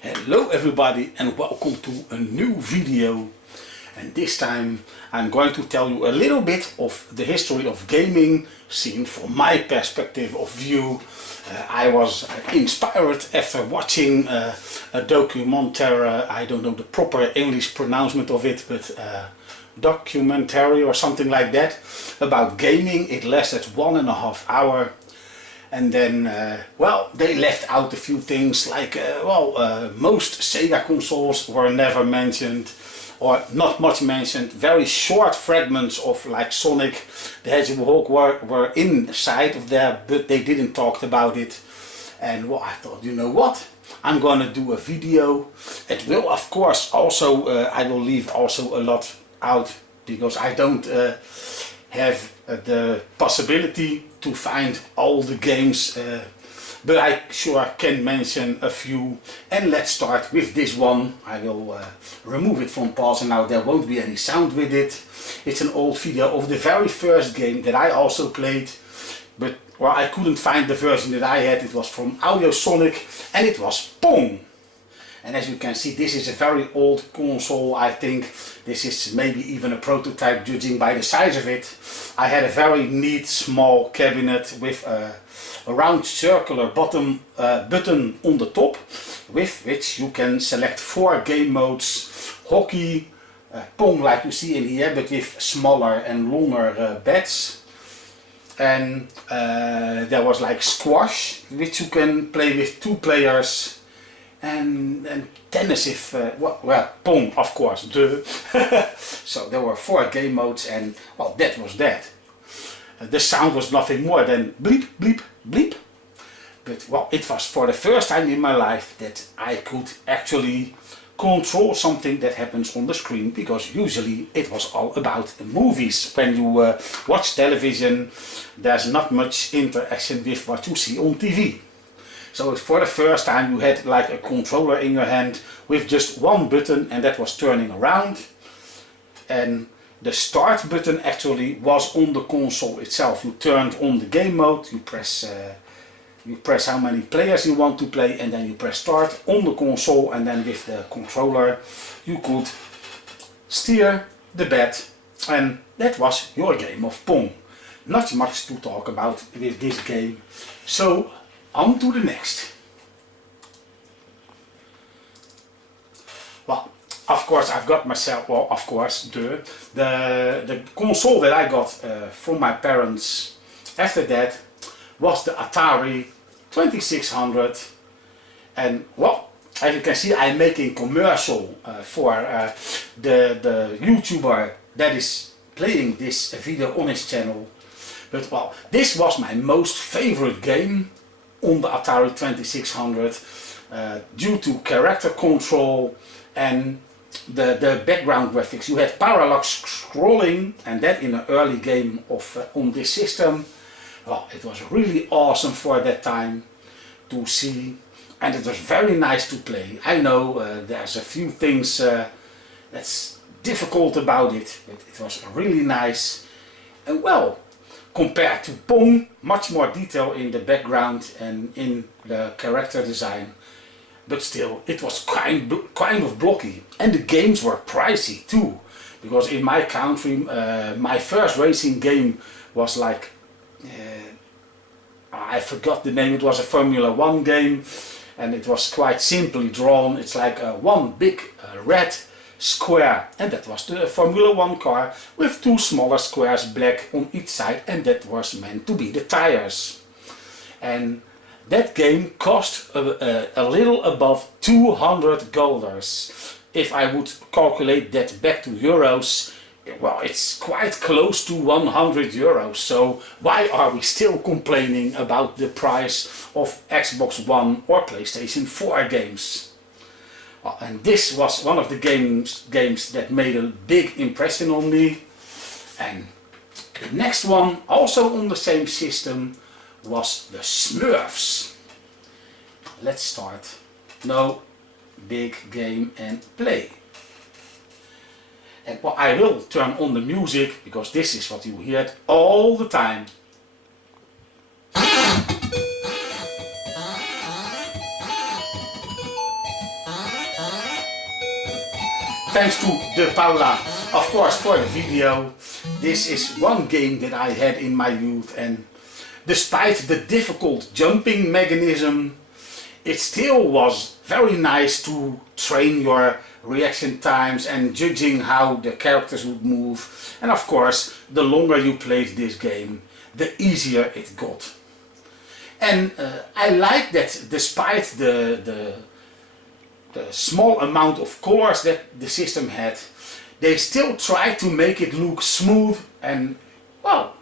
Hello everybody and welcome to a new video, and this time I'm going to tell you a little bit of the history of gaming seen from my perspective of view. I was inspired after watching a documentary, I don't know the proper English pronouncement of it, but documentary or something like that, about gaming. It lasted 1.5 hours. And then, well, they left out a few things like, most Sega consoles were never mentioned, or not much mentioned. Very short fragments of like Sonic the Hedgehog were inside of there, but they didn't talk about it. And well, I thought, you know what? I'm gonna do a video. It will, of course, also, I will leave also a lot out because I don't have the possibility to find all the games, but I sure can mention a few. And let's start with this one. I will remove it from pause, and now there won't be any sound with it. It's an old video of the very first game that I also played, but well, I couldn't find the version that I had. It was from Audio Sonic and it was Pong. And as you can see, this is a very old console. I think this is maybe even a prototype judging by the size of it. I had a very neat small cabinet with a round circular bottom button on the top, with which you can select 4 game modes: hockey, Pong like you see in here, but with smaller and longer bats. And there was like squash, which you can play with 2 players. And tennis if, well, Pong of course, duh. So there were 4 game modes, and well, that was that. The sound was nothing more than bleep, bleep, bleep. But well, it was for the first time in my life that I could actually control something that happens on the screen, because usually it was all about movies. When you watch television, there's not much interaction with what you see on TV. So for the first time you had like a controller in your hand with just 1 button, and that was turning around. And the start button actually was on the console itself. You turned on the game mode, you press how many players you want to play, and then you press start on the console, and then with the controller you could steer the bat, and that was your game of Pong. Not much to talk about with this game. So on to the next. Well, of course I've got myself, well, of course, the console that I got from my parents after that was the Atari 2600. And well, as you can see, I'm making commercial for the YouTuber that is playing this video on his channel. But well, this was my most favorite game on the Atari 2600 due to character control and the background graphics. You had parallax scrolling, and that in an early game of on this system. Well, it was really awesome for that time to see, and it was very nice to play. I know there's a few things that's difficult about it, but it was really nice. And well, compared to Pong, much more detail in the background and in the character design, but still it was kind of blocky, and the games were pricey too, because in my country my first racing game was like, I forgot the name. It was a Formula 1 game, and it was quite simply drawn. It's like one big red square, and that was the Formula 1 car with 2 smaller squares black on each side, and that was meant to be the tires. And that game cost a little above $200. If I would calculate that back to euros, well, it's quite close to 100 euros. So why are we still complaining about the price of Xbox One or PlayStation 4 games? And this was one of the games that made a big impression on me. And the next one, also on the same system, was the Smurfs. Let's start. No, big game and play. And well, I will turn on the music, because this is what you hear all the time. thanks to De Paula, of course, for the video. This is one game that I had in my youth, and despite the difficult jumping mechanism, it still was very nice to train your reaction times and judging how the characters would move. And of course, the longer you played this game, the easier it got. And I like that despite the small amount of colors that the system had, they still tried to make it look smooth, and well,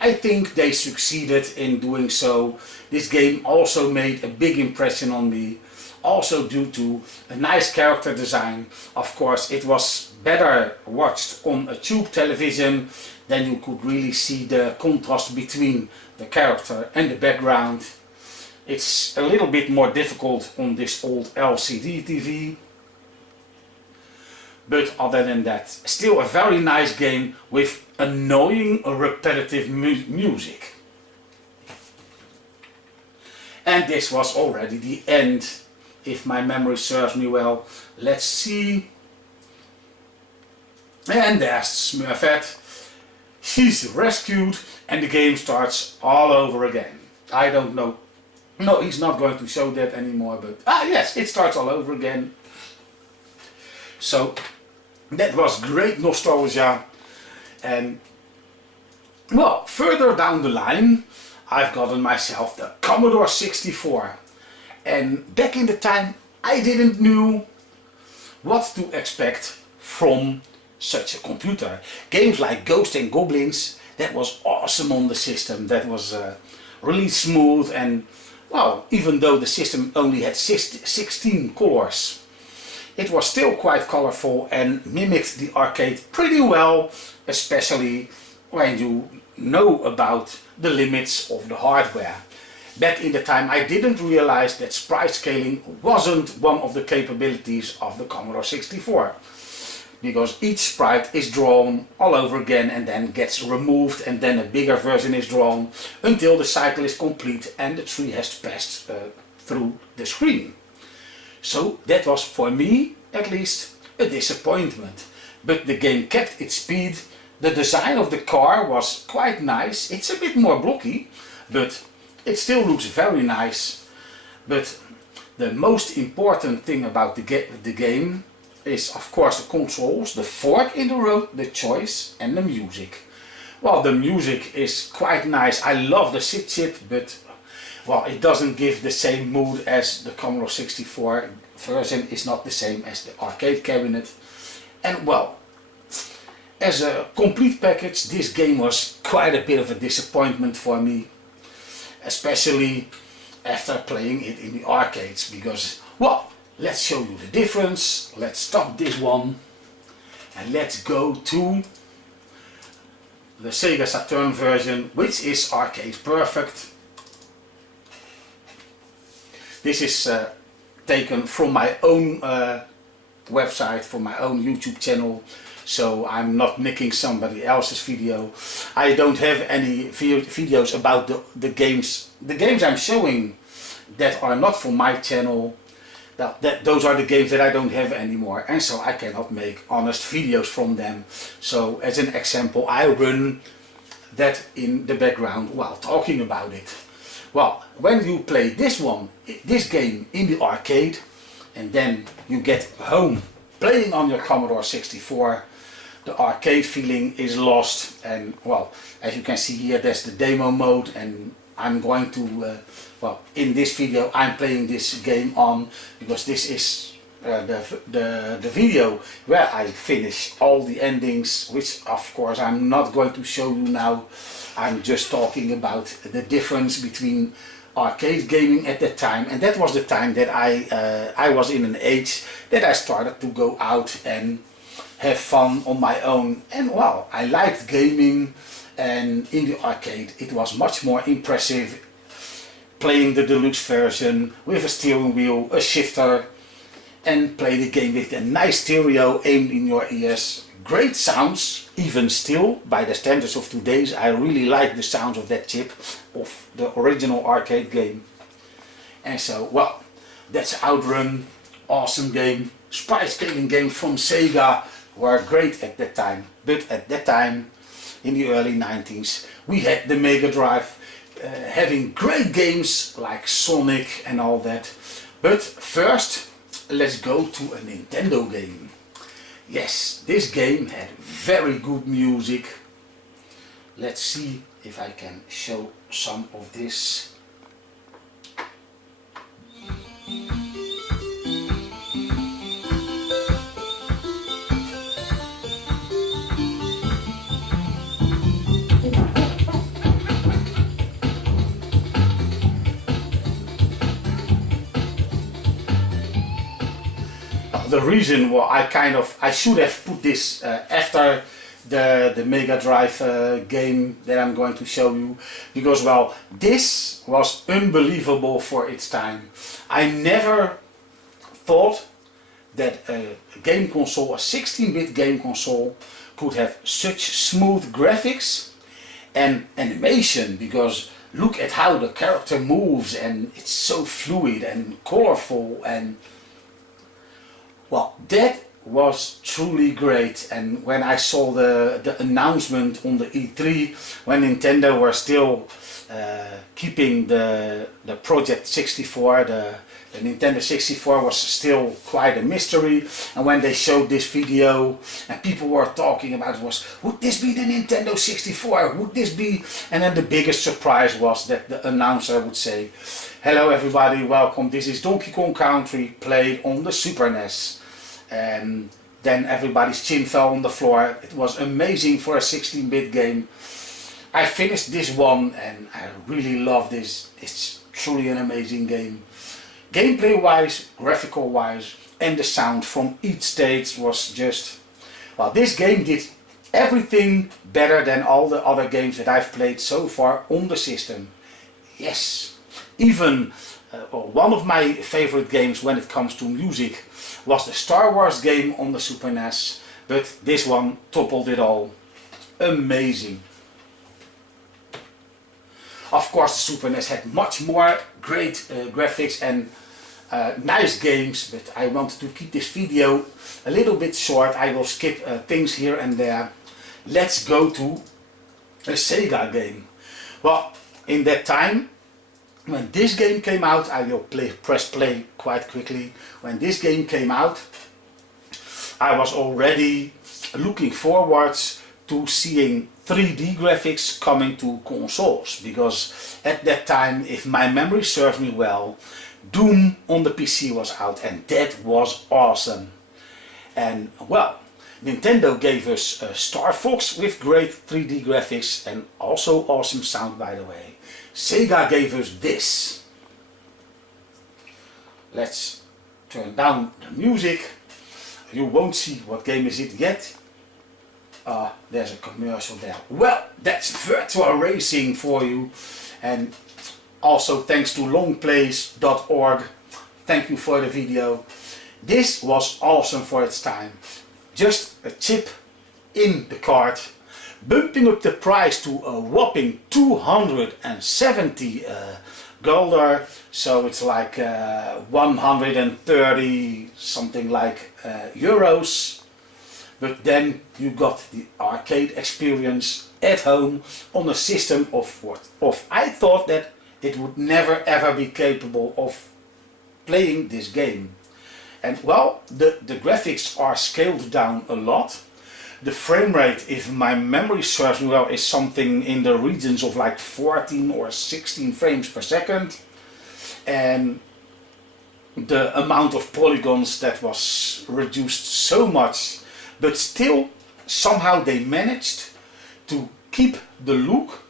I think they succeeded in doing so. This game also made a big impression on me, also due to a nice character design. Of course, it was better watched on a tube television, then you could really see the contrast between the character and the background. It's a little bit more difficult on this old LCD TV. But other than that, still a very nice game with annoying repetitive music. And this was already the end, if my memory serves me well. Let's see. And there's Smurfette. She's rescued and the game starts all over again. I don't know. No, he's not going to show that anymore, but yes, it starts all over again. So that was great nostalgia. And well, further down the line, I've gotten myself the Commodore 64. And back in the time, I didn't know what to expect from such a computer. Games like Ghosts and Goblins, that was awesome on the system. That was really smooth, and well, even though the system only had 16 colors, it was still quite colorful and mimicked the arcade pretty well, especially when you know about the limits of the hardware. Back in the time, I didn't realize that sprite scaling wasn't one of the capabilities of the Commodore 64. Because each sprite is drawn all over again and then gets removed, and then a bigger version is drawn until the cycle is complete and the tree has passed through the screen. So that was, for me at least, a disappointment. But the game kept its speed. The design of the car was quite nice. It's a bit more blocky, but it still looks very nice. But the most important thing about the game is of course the controls, the fork in the road, the choice, and the music. Well, the music is quite nice. I love the SID chip, but well, it doesn't give the same mood as the Commodore 64 version. Is not the same as the arcade cabinet. And well, as a complete package, this game was quite a bit of a disappointment for me, especially after playing it in the arcades, because well, let's show you the difference. Let's stop this one and let's go to the Sega Saturn version, which is arcade perfect. This is taken from my own website, from my own YouTube channel, so I'm not nicking somebody else's video. I don't have any videos about the games. The games I'm showing that are not from my channel, those are the games that I don't have anymore, and so I cannot make honest videos from them. So as an example, I run that in the background while talking about it. Well, when you play this game in the arcade, and then you get home playing on your Commodore 64, the arcade feeling is lost. And well, as you can see here, there's the demo mode, and I'm going to well, in this video I'm playing this game on, because this is the video where I finish all the endings, which of course I'm not going to show you now. I'm just talking about the difference between arcade gaming at that time, and that was the time that I was in an age that I started to go out and have fun on my own. And well, I liked gaming, and in the arcade it was much more impressive playing the deluxe version with a steering wheel, a shifter, and play the game with a nice stereo aimed in your ears. Great sounds, even still, by the standards of today's. I really like the sounds of that chip, of the original arcade game. And so, well, that's Outrun. Awesome game, sprite scaling games from Sega were great at that time. But at that time, in the early 90s, we had the Mega Drive having great games like Sonic and all that. But first, let's go to a Nintendo game. Yes, this game had very good music. Let's see if I can show some of this. The reason why I should have put this after the Mega Drive game that I'm going to show you, because well, this was unbelievable for its time. I never thought that a game console, a 16-bit game console, could have such smooth graphics and animation, because look at how the character moves and it's so fluid and colorful, and well, that was truly great. And when I saw the announcement on the E3, when Nintendo were still keeping the Project 64, the Nintendo 64 was still quite a mystery, and when they showed this video and people were talking about it, was, would this be the Nintendo 64? Would this be? And then the biggest surprise was that the announcer would say, hello everybody, welcome, this is Donkey Kong Country played on the Super NES. And then everybody's chin fell on the floor. It was amazing for a 16-bit game. I finished this one and I really love this. It's truly an amazing game. Gameplay wise, graphical wise, and the sound from each stage was just, well, this game did everything better than all the other games that I've played so far on the system. Yes, even one of my favorite games when it comes to music was the Star Wars game on the Super NES, but this one toppled it all. Amazing. Of course, the Super NES had much more great graphics and nice games, but I wanted to keep this video a little bit short. I will skip things here and there. Let's go to a Sega game. Well, in that time, when this game came out, I will press play quite quickly. When this game came out, I was already looking forwards to seeing 3D graphics coming to consoles, because at that time, if my memory serves me well, Doom on the PC was out, and that was awesome. And well, Nintendo gave us Star Fox with great 3D graphics and also awesome sound, by the way. Sega gave us this. Let's turn down the music. You won't see what game is it yet. There's a commercial there. Well, that's virtual racing for you. And also thanks to longplays.org. Thank you for the video. This was awesome for its time. Just a chip in the cart, bumping up the price to a whopping 270 gulder, so it's like 130 something like euros. But then you got the arcade experience at home on a system of I thought that it would never ever be capable of playing this game. And well, the graphics are scaled down a lot. The frame rate, if my memory serves me well, is something in the regions of like 14 or 16 frames per second. And the amount of polygons that was reduced so much, but still somehow they managed to keep the look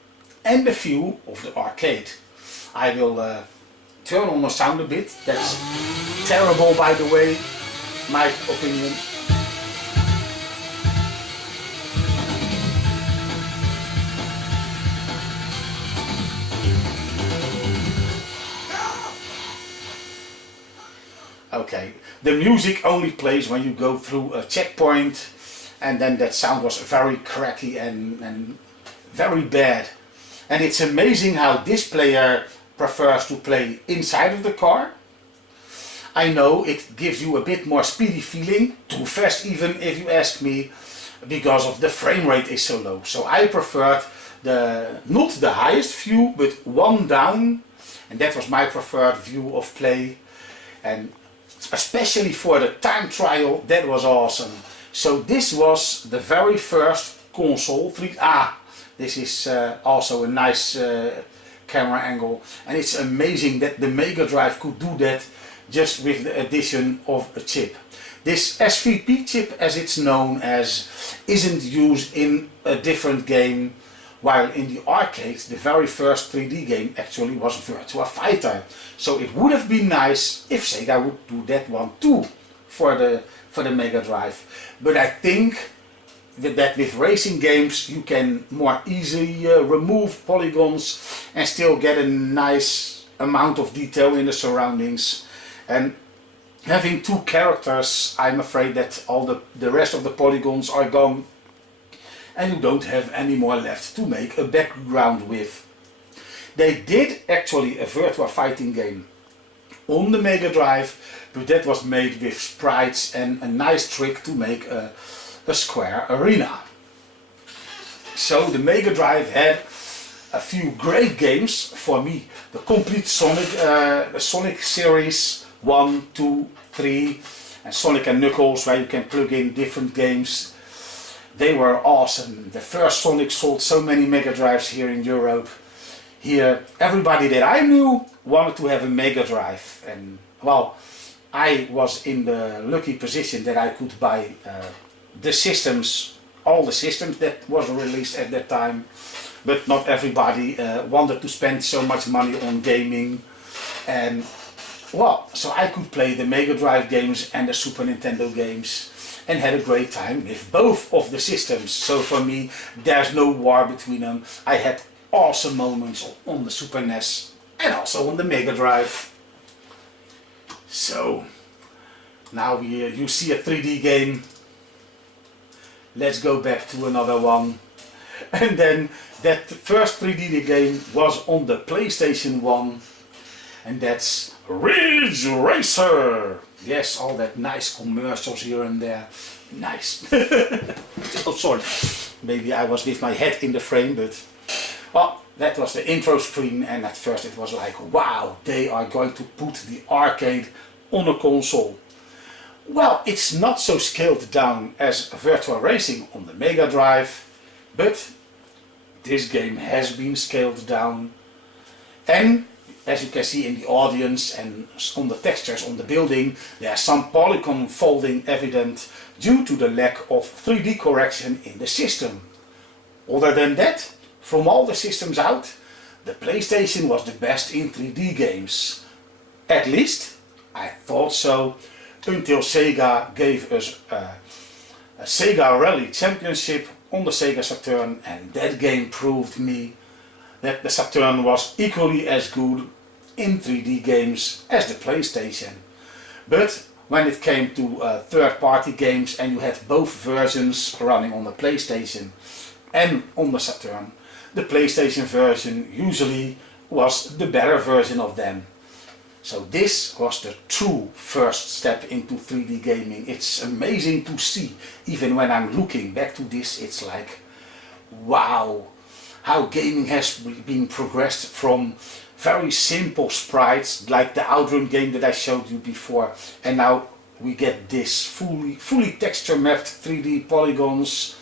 and the feel of the arcade. I will turn on the sound a bit. That's terrible, by the way, my opinion. Okay, the music only plays when you go through a checkpoint, and then that sound was very cracky and very bad. And it's amazing how this player prefers to play inside of the car. I know it gives you a bit more speedy feeling, too fast even if you ask me, because of the frame rate is so low. So I preferred not the highest view, but one down, and that was my preferred view of play. And especially for the time trial, that was awesome. So this was the very first console, this is also a nice camera angle, and it's amazing that the Mega Drive could do that just with the addition of a chip. This SVP chip, as it's known as, isn't used in a different game, while in the arcade the very first 3D game actually was Virtua Fighter. So it would have been nice if Sega would do that one too for the Mega Drive. But I think that with racing games you can more easily remove polygons and still get a nice amount of detail in the surroundings. And having two characters, I'm afraid that all the rest of the polygons are gone and you don't have any more left to make a background with. They did actually a Virtua fighting game on the Mega Drive, but that was made with sprites and a nice trick to make a square arena. So the Mega Drive had a few great games for me. The complete Sonic series 1, 2, 3, and Sonic and Knuckles, where you can plug in different games. They were awesome. The first Sonic sold so many Mega Drives here in Europe. Here, everybody that I knew wanted to have a Mega Drive, and well, I was in the lucky position that I could buy the systems, all the systems that was released at that time. But not everybody wanted to spend so much money on gaming, and well, so I could play the Mega Drive games and the Super Nintendo games and had a great time with both of the systems. So for me, there's no war between them. I had awesome moments on the Super NES and also on the Mega Drive. So now you see a 3D game. Let's go back to another one. And then that first 3D game was on the PlayStation 1, and that's Ridge Racer. Yes, all that nice commercials here and there. Nice. Oh, sorry. Maybe I was with my head in the frame, but well, that was the intro screen, and at first it was like, wow, they are going to put the arcade on a console. Well, it's not so scaled down as Virtua Racing on the Mega Drive, but this game has been scaled down. And as you can see in the audience and on the textures on the building, there are some polygon folding evident due to the lack of 3D correction in the system. Other than that, from all the systems out, the PlayStation was the best in 3D games. At least, I thought so, until Sega gave us a Sega Rally Championship on the Sega Saturn, and that game proved me that the Saturn was equally as good in 3D games as the PlayStation. But when it came to third-party games and you had both versions running on the PlayStation and on the Saturn, the PlayStation version usually was the better version of them. So this was the true first step into 3D gaming. It's amazing to see. Even when I'm looking back to this, it's like, wow, how gaming has been progressed from very simple sprites like the Outrun game that I showed you before, and now we get this fully texture mapped 3D polygons,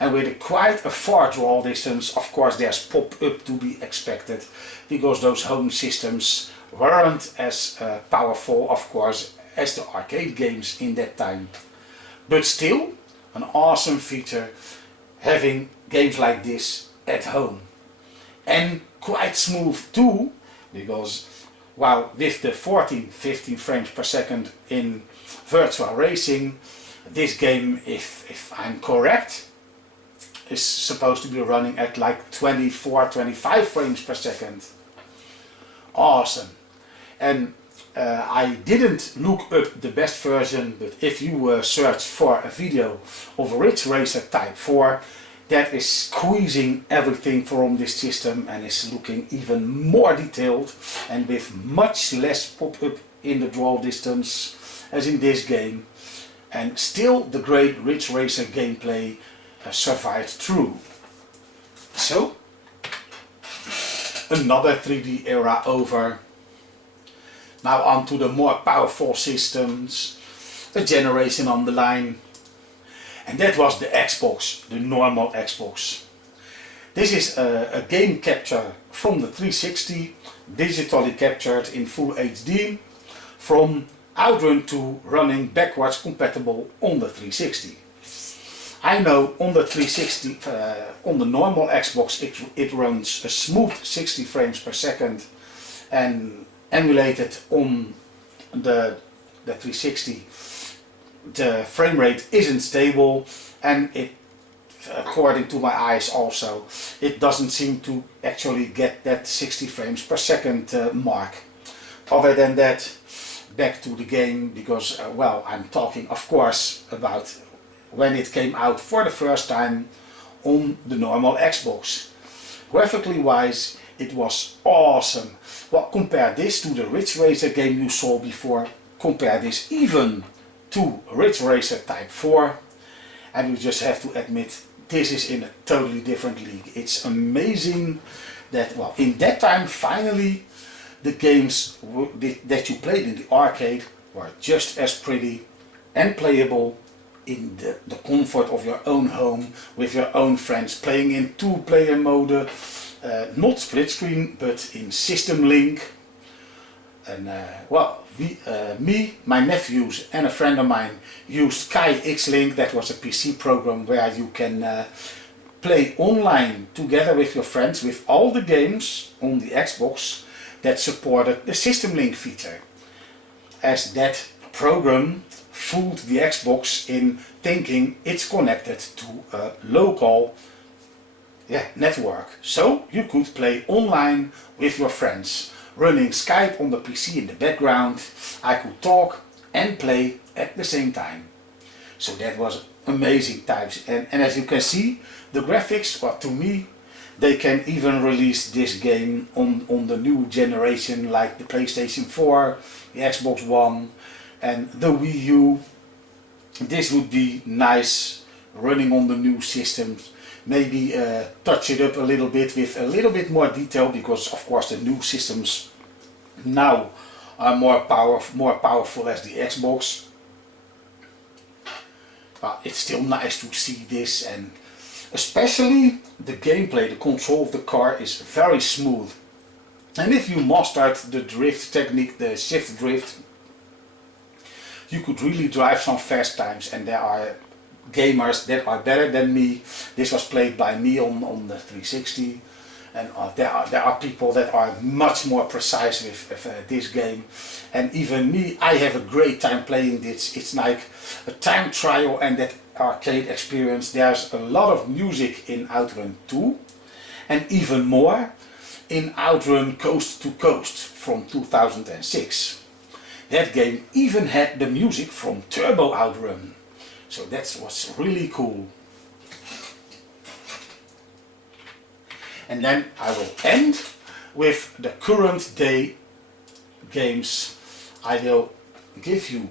and with quite a far draw distance. Of course there's pop-up to be expected, because those home systems weren't as powerful, of course, as the arcade games in that time. But still, an awesome feature, having games like this at home. And quite smooth too, because while with the 14-15 frames per second in Virtua Racing, this game, if I'm correct, is supposed to be running at like 24-25 frames per second. Awesome. And I didn't look up the best version, but if you search for a video of Ridge Racer Type 4, that is squeezing everything from this system and is looking even more detailed and with much less pop-up in the draw distance as in this game, and still the great Ridge Racer gameplay survived through. So, another 3D era over. Now on to the more powerful systems, a generation on the line, and that was the Xbox, the normal Xbox. This is a game capture from the 360, digitally captured in full HD, from Outrun 2 running backwards compatible on the 360. I know on the 360, on the normal Xbox, it runs a smooth 60 frames per second, and emulated on the 360 the frame rate isn't stable, and it, according to my eyes also, it doesn't seem to actually get that 60 frames per second mark. Other than that, back to the game, because well, I'm talking of course about when it came out for the first time on the normal Xbox. Graphically wise, it was awesome. Well, compare this to the Ridge Racer game you saw before, compare this even to Ridge Racer Type 4, and you just have to admit this is in a totally different league. It's amazing that, well, in that time finally the games that you played in the arcade were just as pretty and playable in the comfort of your own home with your own friends, playing in two-player mode, not split screen but in system link. And well, me, my nephews and a friend of mine used Sky X-Link. That was a PC program where you can play online together with your friends with all the games on the Xbox that supported the system link feature, as that program fooled the Xbox in thinking it's connected to a local network. So you could play online with your friends, running Skype on the PC in the background. I could talk and play at the same time. So that was amazing times. And as you can see, the graphics, well, to me, they can even release this game on the new generation, like the PlayStation 4, the Xbox One and the Wii U. This would be nice running on the new systems. Maybe touch it up a little bit with a little bit more detail, because of course the new systems now are more powerful as the Xbox. But it's still nice to see this, and especially the gameplay, the control of the car is very smooth. And if you mastered the drift technique, the shift drift, you could really drive some fast times, and there are gamers that are better than me. This was played by me on the 360, and there are people that are much more precise with this game. And even me, I have a great time playing this. It's like a time trial and that arcade experience. There's a lot of music in Outrun 2, and even more in Outrun Coast to Coast from 2006. That game even had the music from Turbo Outrun. So that was really cool. And then I will end with the current day games. I will give you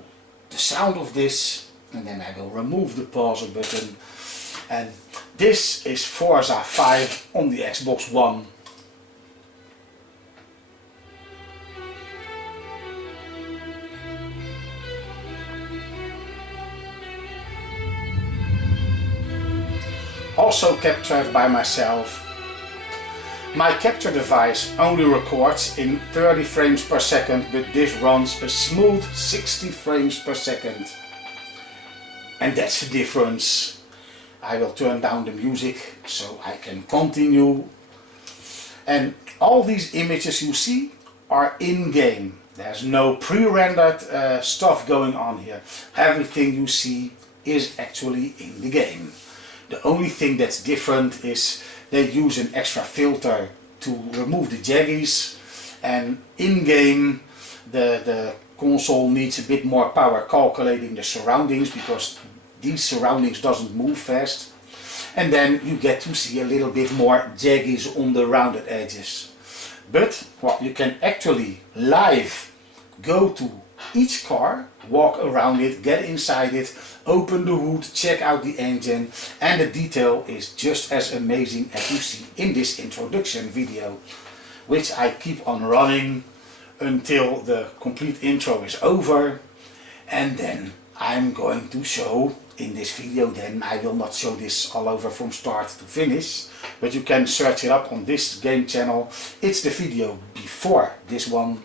the sound of this, and then I will remove the pause button. And this is Forza 5 on the Xbox One. Also captured by myself. My capture device only records in 30 frames per second, but this runs a smooth 60 frames per second. And that's the difference. I will turn down the music so I can continue. And all these images you see are in-game. There's no pre-rendered stuff going on here. Everything you see is actually in the game. The only thing that's different is they use an extra filter to remove the jaggies, and in-game the console needs a bit more power calculating the surroundings, because these surroundings doesn't move fast, and then you get to see a little bit more jaggies on the rounded edges. But well, you can actually live go to each car, walk around it, get inside it, open the hood, check out the engine, and the detail is just as amazing as you see in this introduction video, which I keep on running until the complete intro is over, and then I'm going to show in this video. Then I will not show this all over from start to finish, but you can search it up on this game channel. It's the video before this one,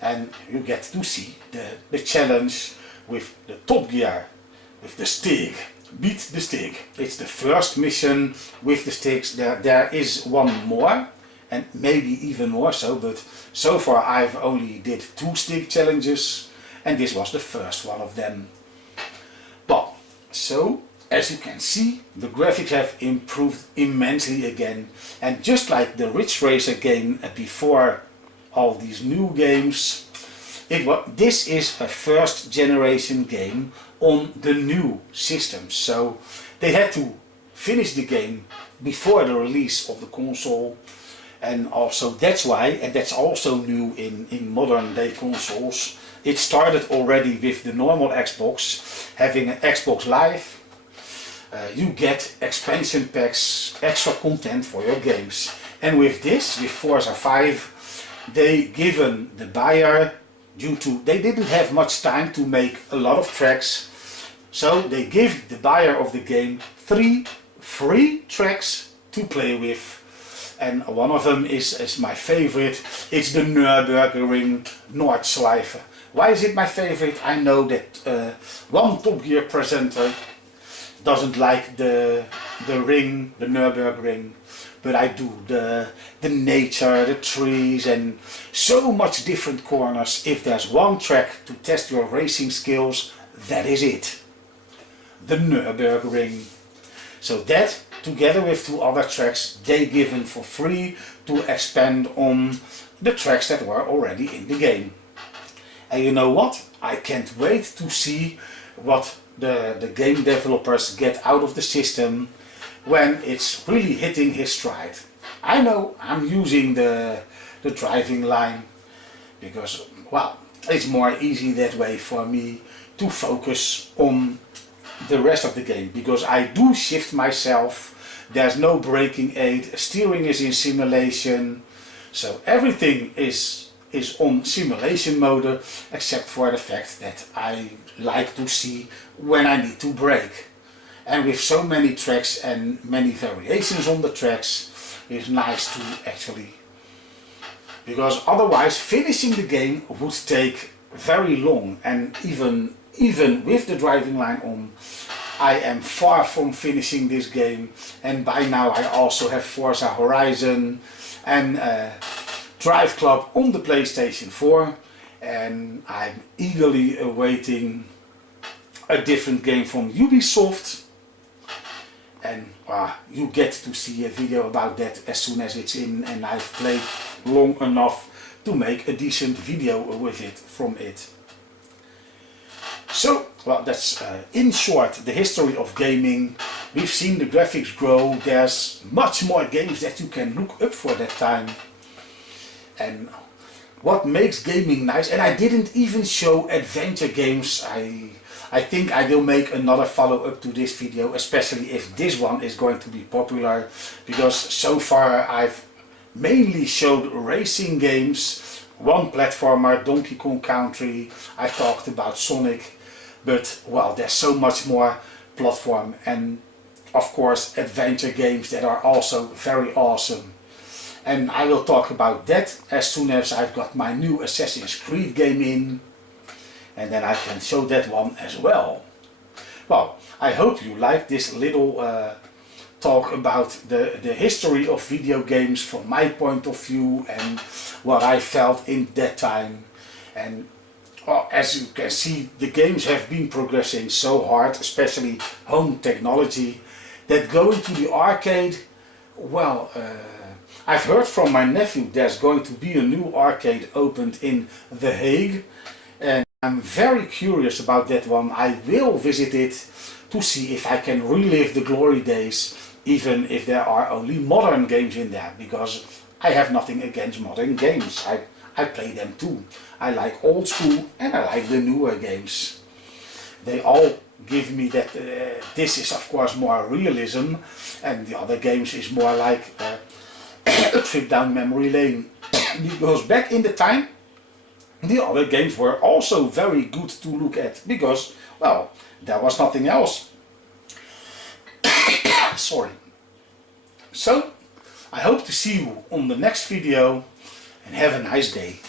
and you get to see the challenge with the Top Gear, with the stick. Beat the stick. It's the first mission with the sticks. There is one more, and maybe even more so, but so far I've only did 2 stick challenges, and this was the first one of them. But so, as you can see, the graphics have improved immensely again, and just like the Ridge Racer game before all these new games, this is a first generation game on the new system. So they had to finish the game before the release of the console, and also that's why, and that's also new in modern day consoles, it started already with the normal Xbox, having an Xbox Live. You get expansion packs, extra content for your games, and with this, with Forza 5, they given the buyer, due to they didn't have much time to make a lot of tracks, so they give the buyer of the game 3 free tracks to play with, and one of them is my favorite. It's the Nürburgring Nordschleife. Why is it my favorite? I know that one Top Gear presenter doesn't like the ring, the Nürburgring, but I do the nature, the trees, and so much different corners. If there's one track to test your racing skills, that is it. The Nürburgring. So that, together with 2 other tracks, they given for free to expand on the tracks that were already in the game. And you know what? I can't wait to see what the game developers get out of the system when it's really hitting his stride. I know I'm using the driving line because, well, it's more easy that way for me to focus on the rest of the game, because I do shift myself, there's no braking aid, steering is in simulation, so everything is on simulation mode, except for the fact that I like to see when I need to brake. And with so many tracks and many variations on the tracks, it's nice to actually, because otherwise finishing the game would take very long, and even with the driving line on, I am far from finishing this game. And by now I also have Forza Horizon and Drive Club on the PlayStation 4, and I'm eagerly awaiting a different game from Ubisoft, and you get to see a video about that as soon as it's in, and I've played long enough to make a decent video with it from it. So, well, that's in short the history of gaming. We've seen the graphics grow, there's much more games that you can look up for that time. And what makes gaming nice, and I didn't even show adventure games. I think I will make another follow-up to this video, especially if this one is going to be popular, because so far I've mainly showed racing games, one platformer, Donkey Kong Country, I talked about Sonic, but well, there's so much more platform and of course adventure games that are also very awesome. And I will talk about that as soon as I've got my new Assassin's Creed game in, and then I can show that one as well. Well, I hope you like this little talk about the history of video games from my point of view and what I felt in that time. And well, as you can see, the games have been progressing so hard, especially home technology, that going to the arcade, well, I've heard from my nephew there's going to be a new arcade opened in The Hague, and I'm very curious about that one. I will visit it to see if I can relive the glory days, even if there are only modern games in there, because I have nothing against modern games. I play them too. I like old school and I like the newer games. They all give me that this is of course more realism, and the other games is more like a trip down memory lane. Because back in the time, the other games were also very good to look at, because, well, there was nothing else. Sorry. So, I hope to see you on the next video, and have a nice day.